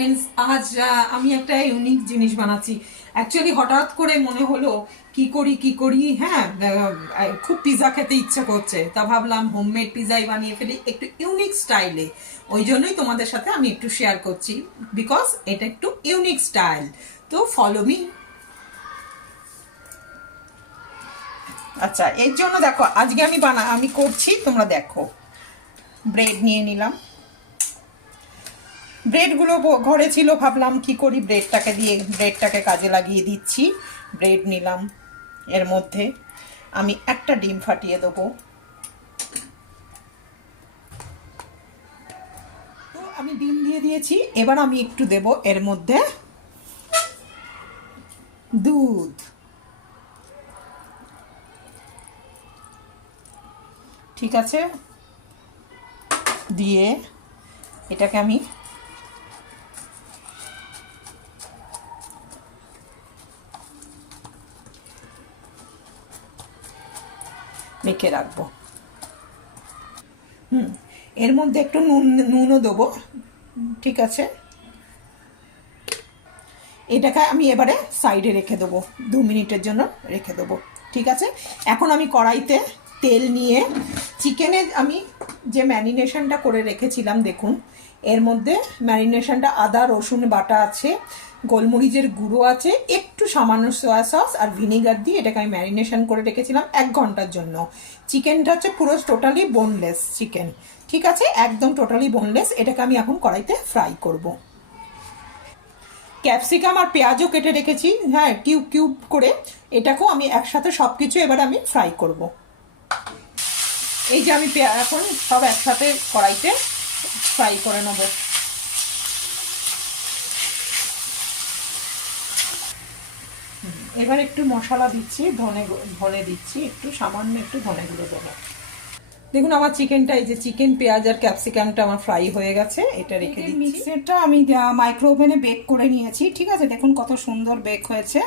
Friends, আজ আমি একটা ইউনিক জিনিস বানাচ্ছি। অ্যাকচুয়ালি হঠাৎ করে মনে হলো কি করি, হ্যাঁ, খুব পিৎজা খেতে ইচ্ছে করছে, তা ভাবলাম হোমমেড পিৎজাই বানিয়ে ফেলি একটু ইউনিক স্টাইলে। ওই জন্যই তোমাদের সাথে আমি একটু শেয়ার করছি, বিকজ এটা একটু ইউনিক স্টাইল। তো ফলো মি। আচ্ছা, এর জন্য দেখো আজকে আমি করছি, তোমরা দেখো। ব্রেড নিয়ে নিলাম, ব্রেডগুলো ঘরে ছিল, ভাবলাম কি করি, ব্রেডটাকে কাজে লাগিয়ে দিচ্ছি। ব্রেড নিলাম, এর মধ্যে আমি একটা ডিম ফাটিয়ে দেবো। তো আমি ডিম দিয়ে দিয়েছি, এবার আমি একটু দেব এর মধ্যে দুধ। ঠিক আছে, দিয়ে এটাকে আমি মেখে রাখবো। এর মধ্যে একটু নুনও দেবো। ঠিক আছে, এটাকে আমি এবারে সাইডে রেখে দেবো, 2 মিনিটের জন্য রেখে দেবো। ঠিক আছে, এখন আমি কড়াইতে তেল নিয়ে চিকেনের আমি যে ম্যারিনেশনটা করে রেখেছিলাম, দেখুন এর মধ্যে ম্যারিনেশনটা আদা রসুন বাটা আছে, গোলমরিচের গুঁড়ো আছে, একটু সামান্য সয়া সস আর ভিনেগার দিয়ে এটাকে আমি ম্যারিনেশন করে রেখেছিলাম 1 ঘন্টার জন্য। চিকেনটা হচ্ছে পুরো টোটালি বোনলেস চিকেন। ঠিক আছে, একদম টোটালি বোনলেস। এটাকে আমি এখন কড়াইতে ফ্রাই করব। ক্যাপসিকাম আর পেঁয়াজও কেটে রেখেছি, হ্যাঁ, কিউব কিউব করে। এটাকেও আমি একসাথে সব কিছু এবার আমি ফ্রাই করব। এই যে আমি এখন সব একসাথে কড়াইতে ফ্রাই করে নেব। এবার একটু মশলা দিচ্ছি, ধনে দিচ্ছি, একটু সামান্য একটু ধনে গুঁড়ো দেবো। দেখুন আমার চিকেনটা, এই যে চিকেন পেঁয়াজ আর ক্যাপসিকামটা আমার ফ্রাই হয়ে গেছে, এটা রেখে দিচ্ছি। মিক্সারটা আমি মাইক্রো ওভেনে বেক করে নিয়েছি। ঠিক আছে, দেখুন কত সুন্দর বেক হয়েছে।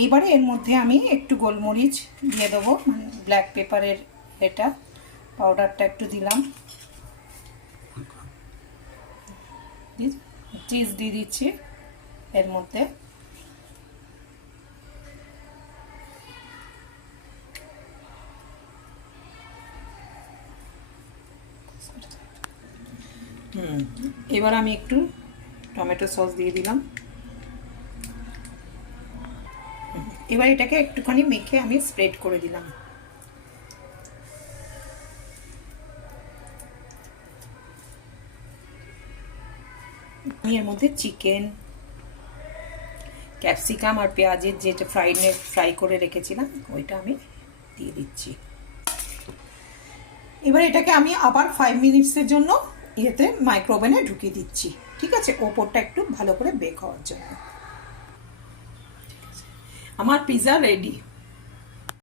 এইবারে এর মধ্যে আমি একটু গোলমরিচ দিয়ে দেবো, মানে ব্ল্যাক পেপারের এটা পাউডারটা একটু দিলাম, চিজ দিয়ে দিচ্ছি এর মধ্যে। এবার আমি একটু টমেটো সস দিয়ে দিলাম। এবার এটাকে একটুখানি মেখে আমি স্প্রেড করে দিলাম। এর মধ্যে চিকেন, ক্যাপসিকাম আর পেঁয়াজের যেটা ফ্রাই করে রেখেছিলাম ওইটা আমি দিয়ে দিচ্ছি। এবার এটাকে আমি আবার 5 মিনিটসের জন্য ইয়েতে মাইক্রো ওভেনে ঢুকিয়ে দিচ্ছি। ঠিক আছে, ওপরটা একটু ভালো করে বেক হওয়ার জন্য। আমার পিৎজা রেডি।